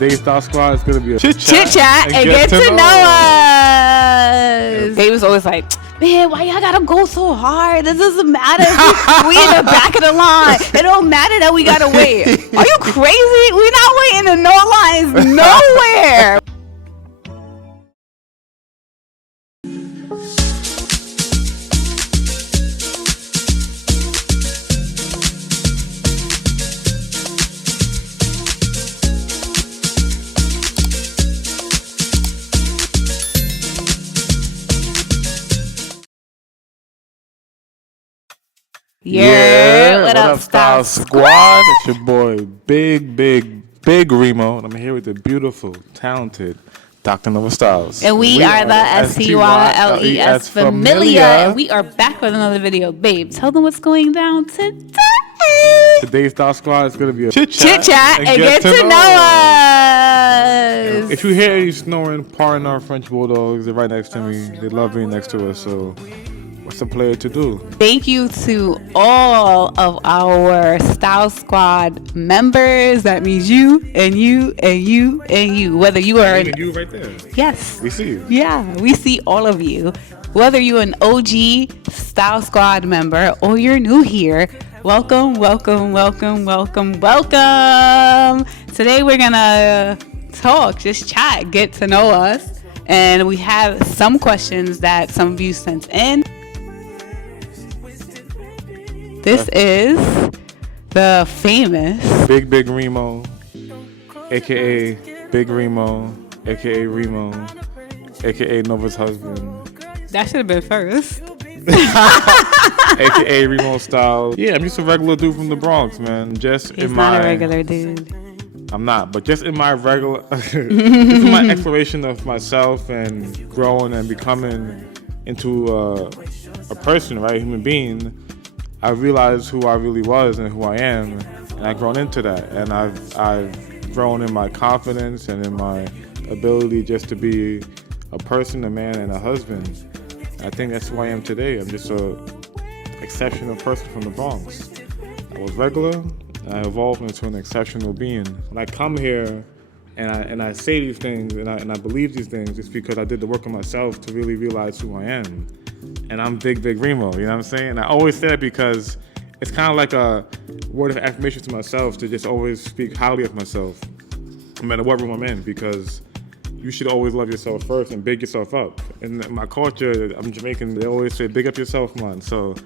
Today's Style Squad is gonna be a chit chat and get to know us. They was always like, man, why y'all gotta go so hard? This doesn't matter. We in the back of the line. It don't matter that we gotta wait. Are you crazy? We not waiting in no lines nowhere. Yeah, what up, Style Squad? It's your boy, Big Remo, and I'm here with the beautiful, talented Dr. Nova Styles. And we are the STYLES Familia, and we are back with another video. Babe, tell them what's going down today. Today's Style Squad is going to be a chit chat and get to know us. If you hear any snoring, pardon our French bulldogs. They're right next to me. They love being next to us, so what's the player to do? Thank you to all of our Style Squad members. That means you and you and you and you. Whether you are you right there. Yes. We see you. Yeah, we see all of you. Whether you're an OG Style Squad member or you're new here, welcome, welcome, welcome, welcome, welcome. Today we're gonna talk, just chat, get to know us. And we have some questions that some of you sent in. This is the famous Big Remo, aka Big Remo, aka Remo, aka Nova's husband. That should have been first. aka Remo Styles. Yeah, I'm just a regular dude from the Bronx, man. He's not a regular dude. I'm not, but just in my regular, just in my exploration of myself and growing and becoming into a person, right, human being. I realized who I really was and who I am, and I've grown into that. And I've grown in my confidence and in my ability just to be a person, a man, and a husband. I think that's who I am today. I'm just a exceptional person from the Bronx. I was regular, and I evolved into an exceptional being. When I come here and I say these things and I believe these things, it's because I did the work on myself to really realize who I am. And I'm Big Remo, you know what I'm saying? And I always say that because it's kind of like a word of affirmation to myself to just always speak highly of myself, no matter what room I'm in, because you should always love yourself first and big yourself up. In my culture, I'm Jamaican, they always say, big up yourself, man. So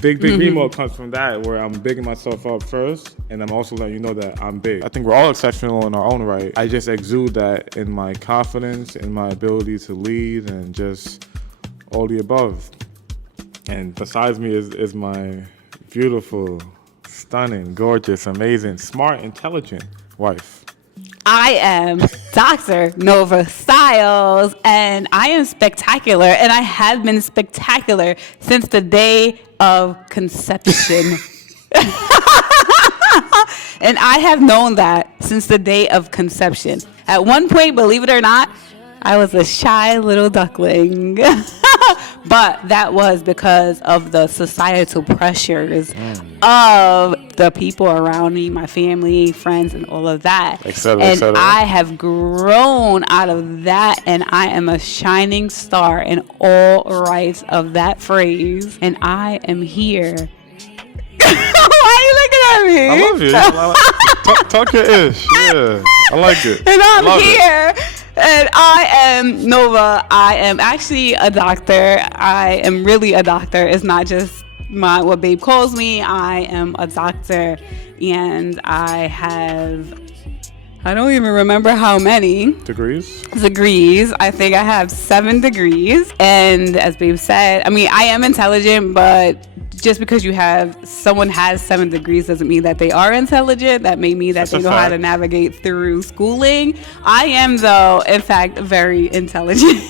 Big Remo comes from that, where I'm bigging myself up first, and I'm also letting you know that I'm big. I think we're all exceptional in our own right. I just exude that in my confidence, in my ability to lead, and just all the above. And besides me is my beautiful, stunning, gorgeous, amazing, smart, intelligent wife. I am Dr. Nova Styles, and I am spectacular, and I have been spectacular since the day of conception. And I have known that since the day of conception. At one point, believe it or not, I was a shy little duckling. But that was because of the societal pressures of the people around me, my family, friends, and all of that. Et cetera. I have grown out of that, and I am a shining star in all rights of that phrase. And I am here. Why are you looking at me? I love you. Talk your ish. Yeah, I like it. And I'm here. And I am Nova. I am actually a doctor. I am really a doctor. It's not just what Babe calls me. I am a doctor, and I don't even remember how many degrees. I think I have 7 degrees. And as Babe said, I mean, I am intelligent, but just because someone has 7 degrees doesn't mean that they are intelligent. That may mean that they know how to navigate through schooling. I am, though, in fact, very intelligent.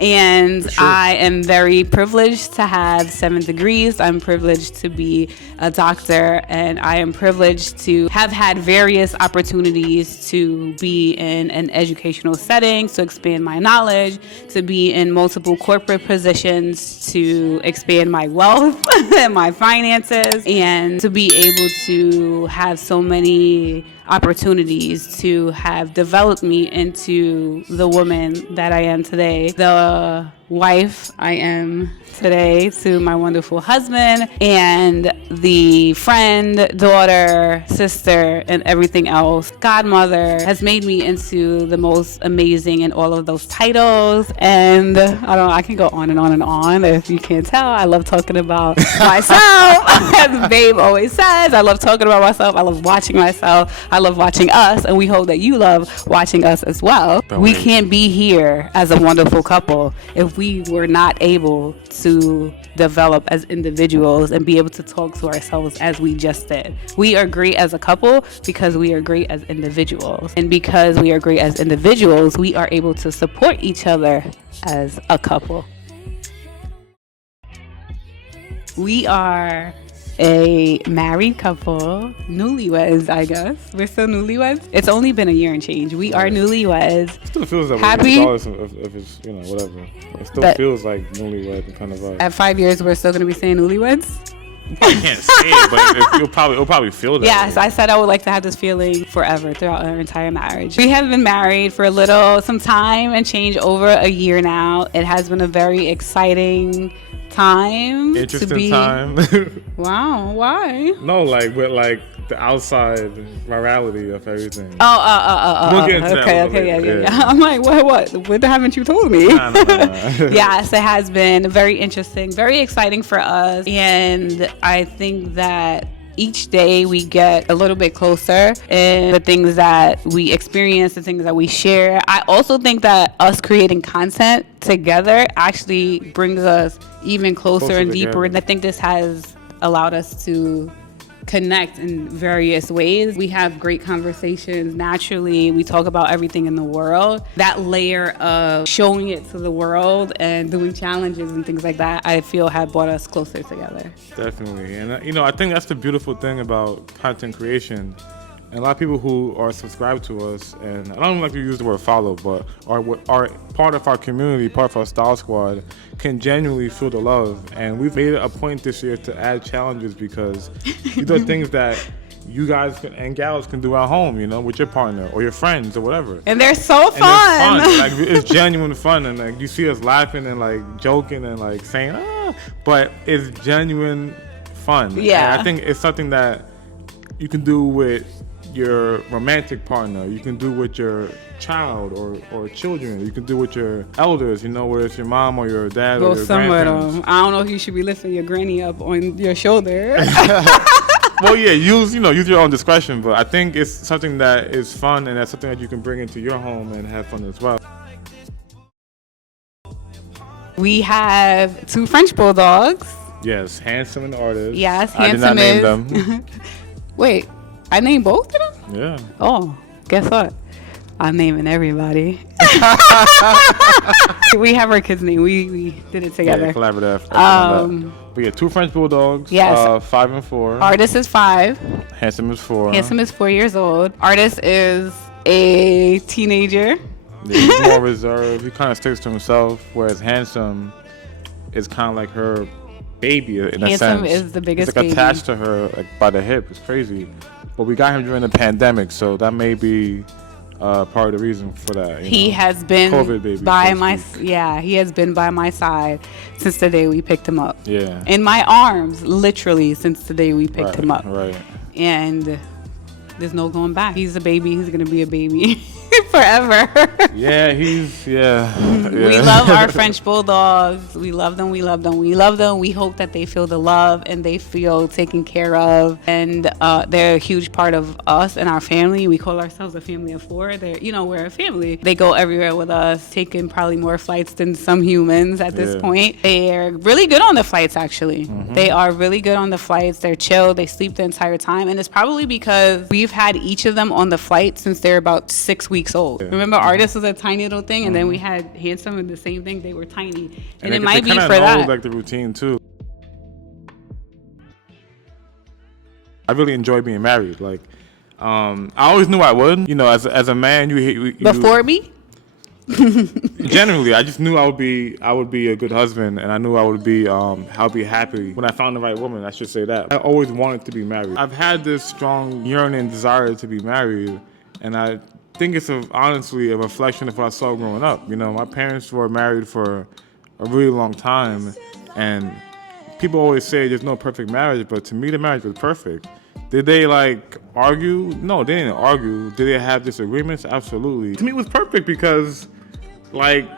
And I am very privileged to have 7 degrees. I'm privileged to be a doctor, and I am privileged to have had various opportunities to be in an educational setting, to expand my knowledge, to be in multiple corporate positions, to expand my wealth and my finances, and to be able to have so many opportunities to have developed me into the woman that I am today, the wife I am today to my wonderful husband, and the friend, daughter, sister, and everything else. Godmother has made me into the most amazing in all of those titles. And I can go on and on and on. If you can't tell, I love talking about myself. As Babe always says, I love talking about myself. I love watching myself. I love watching us. And we hope that you love watching us as well. We can't be here as a wonderful couple if we were not able to develop as individuals and be able to talk to ourselves as we just did. We are great as a couple because we are great as individuals. And because we are great as individuals, we are able to support each other as a couple. We are a married couple, newlyweds, I guess. We're still newlyweds. It's only been a year and change. We are newlyweds. It still feels that Happy? way, regardless if it's, whatever. It still feels like newlywed kind of vibe. At 5 years, we're still going to be saying newlyweds? You probably can't say it, but it'll probably feel that Yes, way. I said I would like to have this feeling forever throughout our entire marriage. We have been married for some time and change, over a year now. It has been a very exciting time. Interesting time. Wow, why? No, with the outside morality of everything. We'll get into that okay, yeah. I'm like, what haven't you told me? Nah. Yes, it has been very interesting, very exciting for us. And I think that each day we get a little bit closer in the things that we experience, the things that we share. I also think that us creating content together actually brings us even closer and deeper. Together. And I think this has allowed us to connect in various ways. We have great conversations naturally. We talk about everything in the world. That layer of showing it to the world and doing challenges and things like that, I feel have brought us closer together. Definitely. And, I think that's the beautiful thing about content creation. And a lot of people who are subscribed to us, and I don't like to use the word follow, but are part of our community, part of our Style Squad, can genuinely feel the love. And we've made it a point this year to add challenges because these are things that you guys and gals can do at home, with your partner or your friends or whatever. And they're so fun. And they're fun. It's genuine fun, and you see us laughing and joking and saying but it's genuine fun. Yeah. And I think it's something that you can do with your romantic partner, you can do with your child or children, you can do with your elders, whether it's your mom or your dad Go or your somewhere grandparents. I don't know if you should be lifting your granny up on your shoulder. Well, yeah, use your own discretion, but I think it's something that is fun, and that's something that you can bring into your home and have fun as well. We have 2 French bulldogs. Yes, Handsome and Artist. Yes, I did Handsome not name is. them. Wait, I named both of them? Yeah. Oh, guess what? I'm naming everybody. We have our kids' name. We did it together. Yeah, collaborative effort. But yeah, 2 French bulldogs. Yes. 5 and 4. Artist is 5. Handsome is 4. Handsome is 4 years old. Artist is a teenager. Yeah, he's more reserved. He kind of sticks to himself, whereas Handsome is kind of like her baby in a sense. Handsome is the biggest He's baby. attached to her by the hip. It's crazy. But we got him during the pandemic, so that may be part of the reason for that. He has been COVID baby, by so to my speak. he has been by my side since the day we picked him up. Yeah. In my arms, literally since the day we picked him up. Right. And there's no going back. He's a baby. He's gonna be a baby forever. Yeah, We love our French bulldogs. We love them. We love them. We love them. We hope that they feel the love and they feel taken care of. And they're a huge part of us and our family. We call ourselves a family of 4. We're a family. They go everywhere with us, taking probably more flights than some humans at this point. They're really good on the flights, actually. Mm-hmm. They are really good on the flights. They're chill. They sleep the entire time. And it's probably because we've had each of them on the flight since they're about 6 weeks old. Yeah. Remember, Artist was a tiny little thing, and then we had Handsome and the same thing. They were tiny. And it might be for that. Like the routine, too. I really enjoy being married. I always knew I would. As a man, you before me? Generally, I just knew I would be a good husband, and I knew I would be happy when I found the right woman. I should say that. I always wanted to be married. I've had this strong yearning desire to be married, and I think it's honestly a reflection of what I saw growing up. You know, my parents were married for a really long time, and people always say there's no perfect marriage, but to me the marriage was perfect. Did they like argue? No, they didn't argue. Did they have disagreements? Absolutely. To me it was perfect because like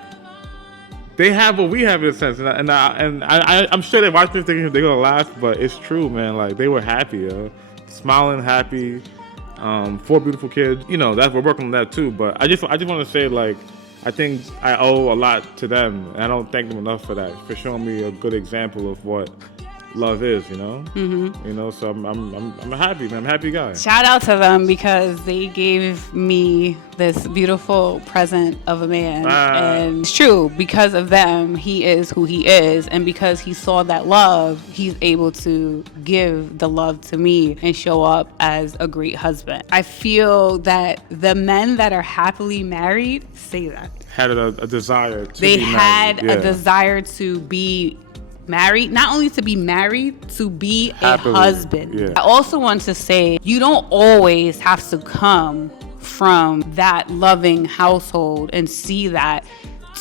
they have what we have in a sense, and I'm sure they watch this thinking they're gonna laugh, but it's true, man. Like they were happy, smiling, happy. 4 beautiful kids. You know, we're working on that too. But I just want to say, like, I think I owe a lot to them, and I don't thank them enough for that, for showing me a good example of what love is, you know? Mm-hmm. You know, so I'm happy, man. I'm a happy guy. Shout out to them because they gave me this beautiful present of a man. And it's true, because of them, he is who he is. And because he saw that love, he's able to give the love to me and show up as a great husband. I feel that the men that are happily married say that. Had a desire to they be married. Had a desire to be married, not only to be married, to be happily, a husband. Yeah. I also want to say you don't always have to come from that loving household and see that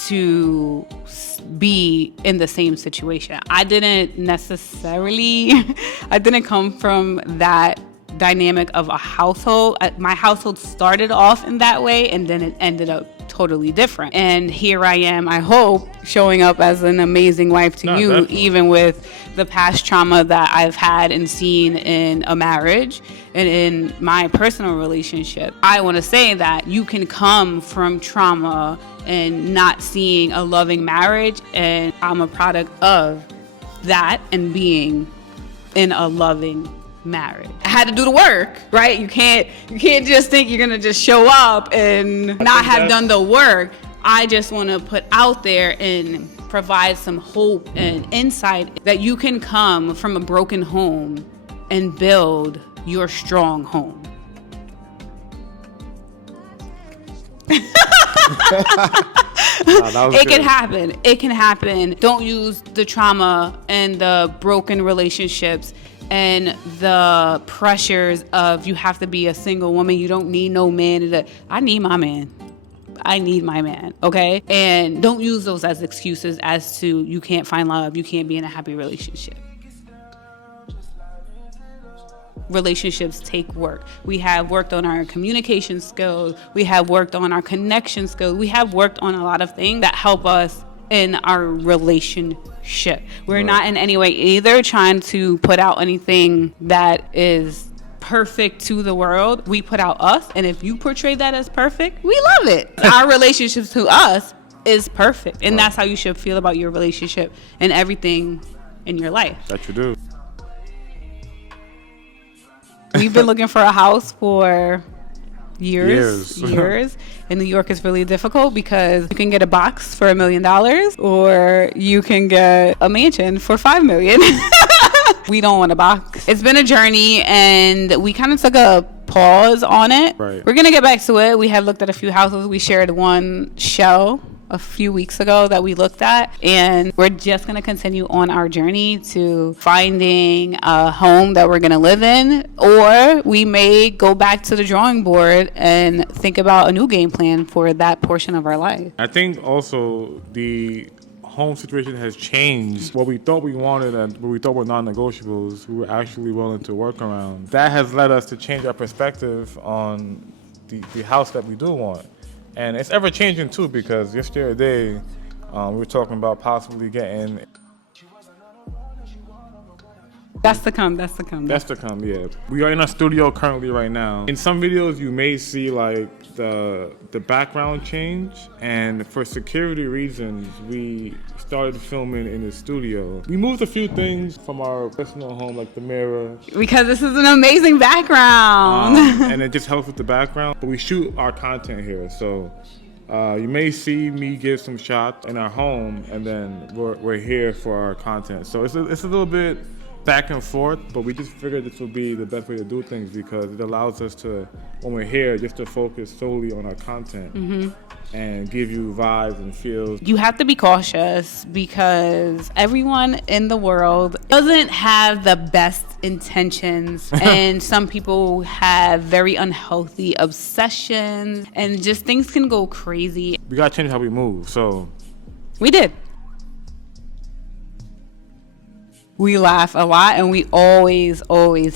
to be in the same situation. I didn't come from that dynamic of a household. My household started off in that way, and then it ended up totally different. And here I am, I hope, showing up as an amazing wife to you, definitely. Even with the past trauma that I've had and seen in a marriage and in my personal relationship. I want to say that you can come from trauma and not seeing a loving marriage, and I'm a product of that and being in a loving marriage. I had to do the work, right? You can't just think you're gonna just show up and not have done the work. I just want to put out there and provide some hope and insight that you can come from a broken home and build your strong home. It can happen. It can happen. Don't use the trauma and the broken relationships and the pressures of you have to be a single woman. You don't need no man. I need my man. I need my man, okay? And don't use those as excuses as to you can't find love, you can't be in a happy relationship. Relationships take work. We have worked on our communication skills. We have worked on our connection skills. We have worked on a lot of things that help us in our relationship. We're not in any way either trying to put out anything that is perfect to the world. We put out us, and if you portray that as perfect, we love it. Our relationships to us is perfect, and that's how you should feel about your relationship and everything in your life. That you do. We've been looking for a house for years. In New York is really difficult because you can get a box for $1 million or you can get a mansion for $5 million. We don't want a box. It's been a journey, and we kind of took a pause on it. Right. We're going to get back to it. We have looked at a few houses. We shared one show a few weeks ago that we looked at, and we're just going to continue on our journey to finding a home that we're going to live in, or we may go back to the drawing board and think about a new game plan for that portion of our life. I think also the home situation has changed. What we thought we wanted and what we thought were non-negotiables, we were actually willing to work around. That has led us to change our perspective on the house that we do want. And it's ever changing too, because yesterday we were talking about possibly getting. That's to come, yeah. We are in our studio currently right now. In some videos you may see like the background change, and for security reasons we started filming in the studio. We moved a few things from our personal home, like the mirror. Because this is an amazing background. And it just helps with the background. But we shoot our content here, so you may see me give some shots in our home, and then we're here for our content. So it's a little bit back and forth, but we just figured this would be the best way to do things because it allows us to, when we're here, just to focus solely on our content and give you vibes and feels. You have to be cautious because everyone in the world doesn't have the best intentions and some people have very unhealthy obsessions and just things can go crazy. We gotta change how we move, so. We did. We laugh a lot and we always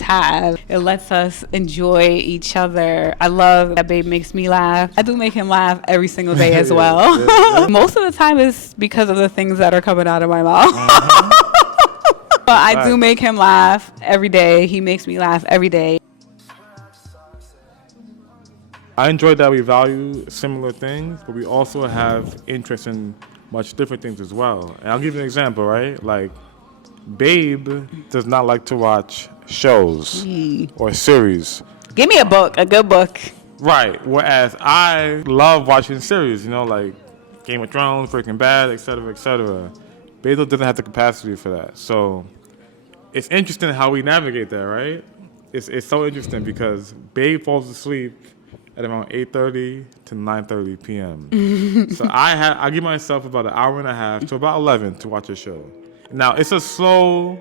have. It lets us enjoy each other. I love that Babe makes me laugh. I do make him laugh every single day as well. Yeah. Most of the time is because of the things that are coming out of my mouth. But I do make him laugh every day. He makes me laugh every day. I enjoy that we value similar things, but we also have interest in much different things as well. And I'll give you an example, right? Like, Babe does not like to watch shows or series. Give me a book, a good book. Right. Whereas I love watching series, you know, like Game of Thrones, Breaking Bad, etc., etc. Babe doesn't have the capacity for that. So it's interesting how we navigate that, right? It's so interesting because Babe falls asleep at around 8:30 to 9:30 p.m. So I give myself about an hour and a half to about 11 to watch a show. Now, it's a slow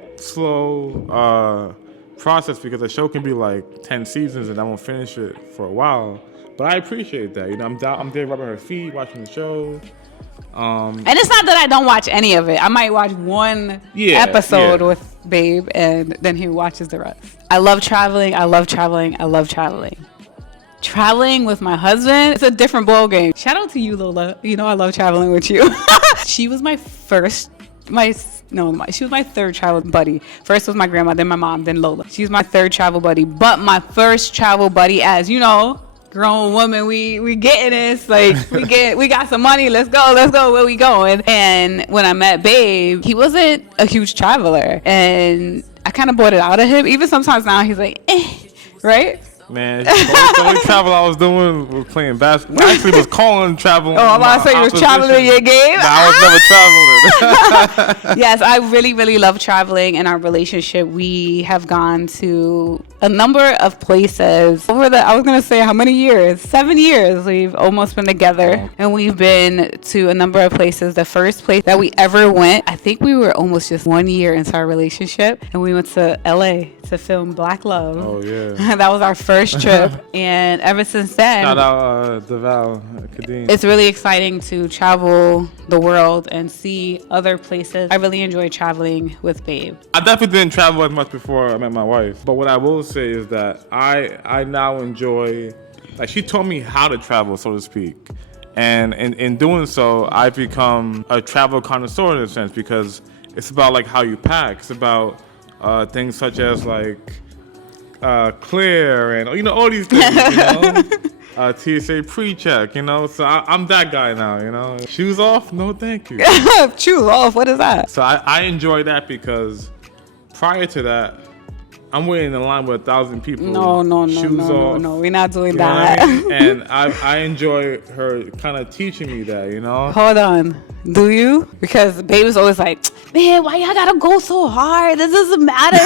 process because the show can be like 10 seasons and I won't finish it for a while. But I appreciate that. You know, I'm there rubbing her feet, watching the show. And it's not that I don't watch any of it. I might watch one episode with Babe and then he watches the rest. I love traveling. Traveling with my husband, it's a different ballgame. Shout out to you, Lola. You know I love traveling with you. She was she was my third travel buddy. First was my grandma, then my mom, then Lola. She's my third travel buddy. But my first travel buddy, as you know, grown woman, we getting this. Like we got some money. Let's go. Where we going? And when I met Babe, he wasn't a huge traveler, and I kind of bought it out of him. Even sometimes now he's like, right? Man, the only travel I was doing was playing basketball. I actually was calling traveling. Oh, I'm about to say you was traveling your game? Nah, I was never traveling. Yes, I really love traveling. In our relationship, we have gone to a number of places over I was going to say how many years? 7 years we've almost been together. And we've been to a number of places. The first place that we ever went, I think we were almost just 1 year into our relationship. And we went to LA to film Black Love. Oh, yeah. That was our first trip. And ever since then, shout out Deval Kadeem. It's really exciting to travel the world and see other places. I really enjoy traveling with Babe. I definitely didn't travel as much before I met my wife. But what I will say is that I now enjoy, like, she taught me how to travel, so to speak. And in doing so, I've become a travel connoisseur in a sense because it's about like how you pack. It's about things such as like clear and, you know, all these things, you know. TSA pre-check, you know. So I'm that guy now, you know. Shoes off? No, thank you. Shoes off? What is that? So I enjoy that because prior to that, I'm waiting in line with 1,000 people. No. We're not doing that. I mean? And I enjoy her kind of teaching me that, you know. Hold on. Do you? Because Babe is always like, man, why y'all gotta go so hard? This doesn't matter.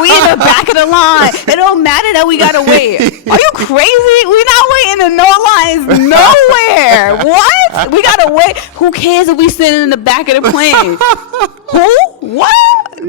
We in the back of the line. It don't matter that we gotta wait. Are you crazy? We not waiting in no lines nowhere. What? We gotta wait. Who cares if we sitting in the back of the plane? Who? What?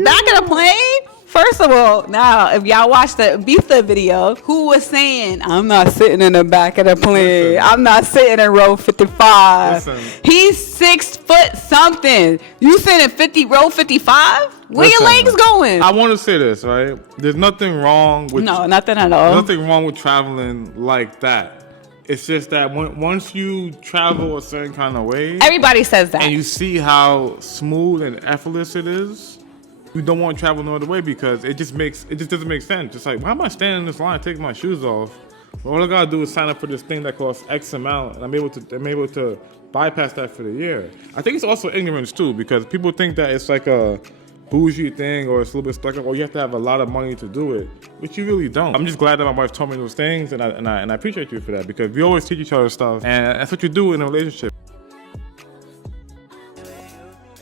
Back of the plane? First of all, now, if y'all watch the Beefta video, who was saying, I'm not sitting in the back of the plane. Listen. I'm not sitting in row 55. Listen. He's 6 foot something. You sitting in row 55? Where your legs going? I want to say this, right? There's nothing wrong with... No, nothing at all. There's nothing wrong with traveling like that. It's just that once you travel a certain kind of way... Everybody says that. And you see how smooth and effortless it is... You don't want to travel no other way because it just doesn't make sense. Just like, why am I standing in this line taking my shoes off? Well, all I gotta do is sign up for this thing that costs X amount, and I'm able to bypass that for the year. I think it's also ignorance too, because people think that it's like a bougie thing or it's a little bit stuck up, or you have to have a lot of money to do it, which you really don't. I'm just glad that my wife told me those things, and I appreciate you for that because we always teach each other stuff, and that's what you do in a relationship.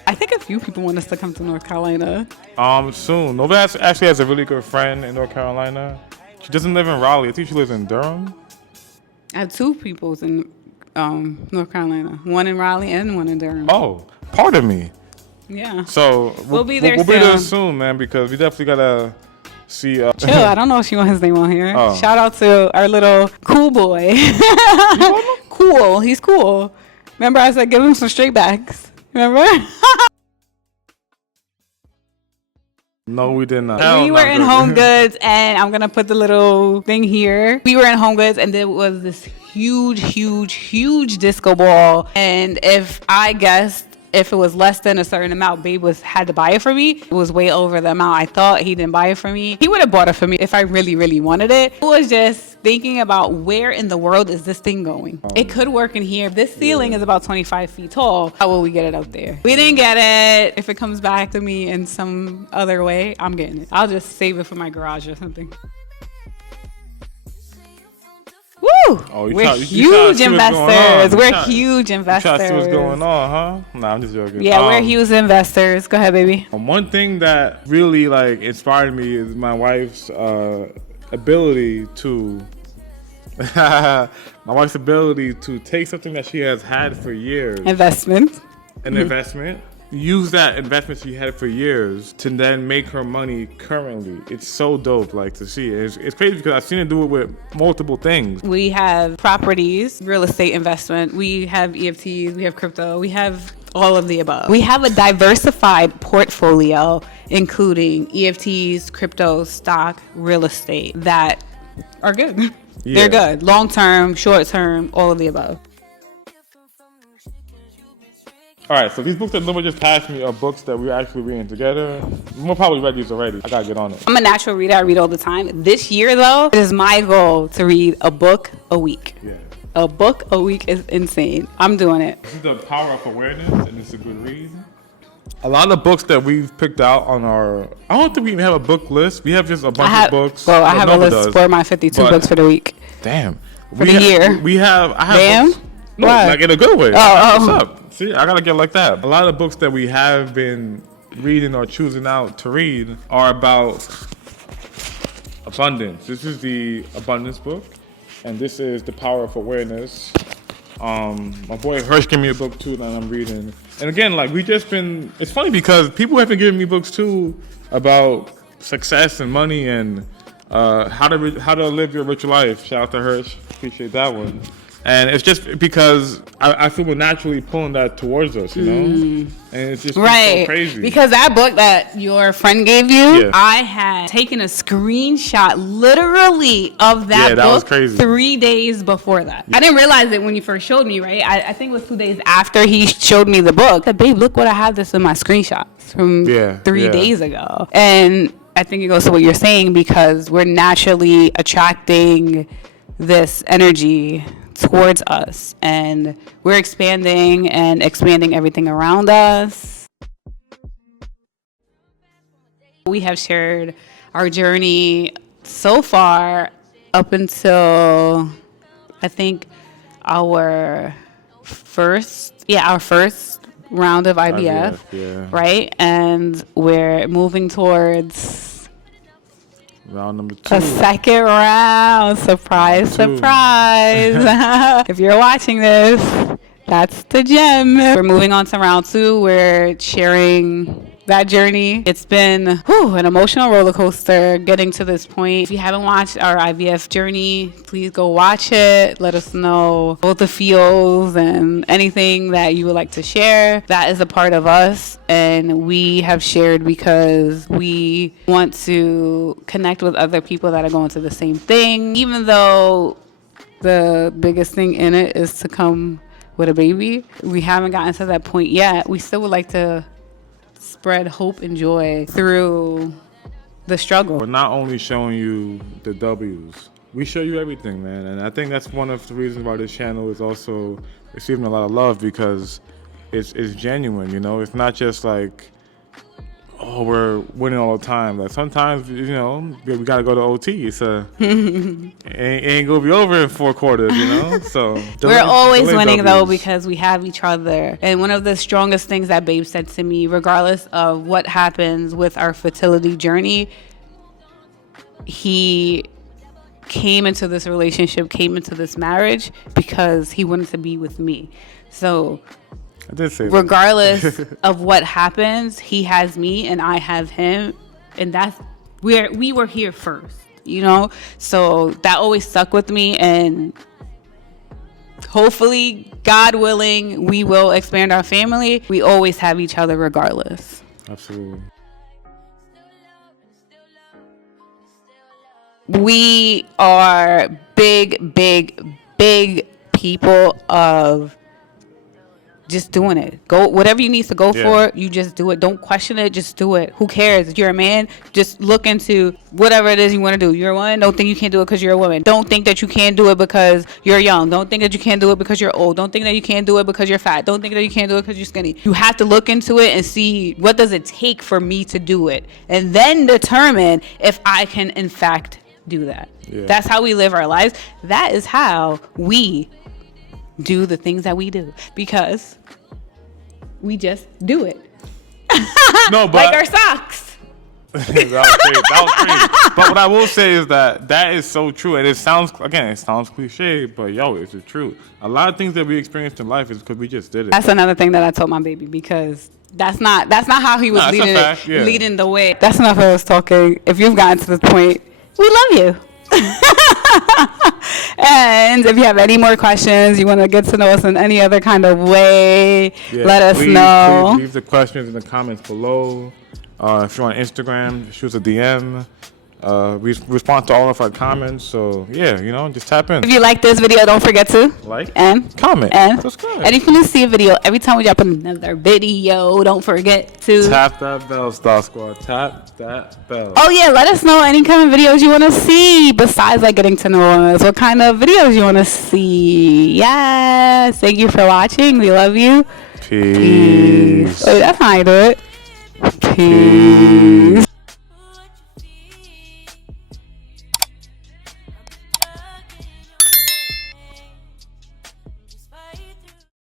I think it's few people want us to come to North Carolina. Soon. Nova actually has a really good friend in North Carolina. She doesn't live in Raleigh. I think she lives in Durham. I have two peoples in North Carolina. One in Raleigh and one in Durham. Oh, pardon me. Yeah. So we'll be there We'll soon. be there soon, man, because we definitely gotta see. Chill. I don't know if she wants his name on here. Oh. Shout out to our little cool boy. Cool. He's cool. Remember I said give him some straight backs. Remember? No, we did not. We were in Home Goods, and I'm gonna put the little thing here. We were in Home Goods, and there was this huge disco ball. And if I guessed if it was less than a certain amount, Babe had to buy it for me. It was way over the amount I thought. He didn't buy it for me. He would have bought it for me if I really wanted it. I was just thinking about where in the world is this thing going. It could work in here. This ceiling is about 25 feet tall. How will we get it out there? We didn't get it. If it comes back to me in some other way, I'm getting it. I'll just save it for my garage or something. Woo! Oh, we're huge investors. We're huge investors. Try to see what's going on, huh? Nah, I'm just joking. Yeah, we're huge investors. Go ahead, baby. One thing that really inspired me is my wife's ability to take something that she has had for years, an investment, use that investment she had for years to then make her money currently. It's so dope, to see it. It's crazy because I've seen her do it with multiple things. We have properties, real estate investment. We have EFTs. We have crypto. We have all of the above. We have a diversified portfolio, including EFTs, crypto, stock, real estate that are good. Yeah. They're good. Long term, short term, all of the above. All right, so these books that Nova just passed me are books that we're actually reading together. We'll probably read these already. I gotta get on it. I'm a natural reader. I read all the time. This year, though, it is my goal to read a book a week. Yeah. A book a week is insane. I'm doing it. This is the power of awareness, and it's a good read. A lot of books that we've picked out on our... I don't think we even have a book list. We have just a bunch of books. Well, I have a list for my 52 books for the week. Damn. For the year. I have Damn? books. No, what? in a good way. Oh. What's up? See, I gotta get like that. A lot of books that we have been reading or choosing out to read are about abundance. This is the abundance book, and this is the power of awareness. My boy Hirsch gave me a book too that I'm reading. And again, it's funny because people have been giving me books too about success and money and how to live your rich life. Shout out to Hirsch, appreciate that one. And it's just because I feel we're naturally pulling that towards us, you know? And it's just so crazy. Because that book that your friend gave you, I had taken a screenshot literally of that book was crazy. 3 days before that. I didn't realize it when you first showed me, right? I think it was 2 days after he showed me the book. I said, babe, look what I have this in my screenshots from 3 days ago. And I think it goes to what you're saying because we're naturally attracting this energy towards us, and we're expanding everything around us. We have shared our journey so far up until I think our first round of IVF. Right? And we're moving towards round number 2. A second round. Surprise. If you're watching this, that's the gem. We're moving on to round 2. We're sharing that journey. It's been an emotional roller coaster getting to this point. If you haven't watched our IVF journey, please go watch it. Let us know both the feels and anything that you would like to share. That is a part of us, and we have shared because we want to connect with other people that are going through the same thing. Even though the biggest thing in it is to come with a baby, we haven't gotten to that point yet. We still would like to spread hope and joy through the struggle. We're not only showing you the W's, we show you everything, man. And I think that's one of the reasons why this channel is also receiving a lot of love, because it's genuine, you know? It's not just like, oh, we're winning all the time. Like sometimes, you know, we got to go to OT. So it ain't gonna be over in 4 quarters, you know. So we're always winning though, because we have each other. And one of the strongest things that Babe said to me, regardless of what happens with our fertility journey, he came into this relationship, came into this marriage because he wanted to be with me. So I did say regardless of what happens, he has me and I have him, and that's where we were here first, you know. So that always stuck with me, and hopefully, God willing, we will expand our family. We always have each other regardless. Absolutely. We are big people of just doing it. Go whatever you need to go for, you just do it. Don't question it, just do it. Who cares? If you're a man, just look into whatever it is you want to do. You're a woman, don't think you can't do it because you're a woman. Don't think that you can't do it because you're young. Don't think that you can't do it because you're old. Don't think that you can't do it because you're fat. Don't think that you can't do it because you're skinny. You have to look into it and see, what does it take for me to do it, and then determine if I can in fact do that. That's how we live our lives. That is how we do the things that we do, because we just do it. No, but like our socks. that was crazy. But what I will say is that is so true, and it sounds cliche, but yo, it's the truth. A lot of things that we experienced in life is because we just did it. That's another thing that I told my baby, because that's not how he was leading the way. That's enough of us talking. If you've gotten to this point, we love you. And if you have any more questions, you want to get to know us in any other kind of way, let us know. Please leave the questions in the comments below. If you're on Instagram, shoot us a DM. We respond to all of our comments, so yeah, you know, just tap in. If you like this video, don't forget to like and comment and subscribe. And if you want to see a video every time we drop another video, don't forget to tap that bell, Star Squad. Tap that bell. Oh yeah, let us know any kind of videos you want to see besides like getting to know us. What kind of videos you want to see? Yes. Thank you for watching. We love you. Peace. Wait, that's how I do it. Peace.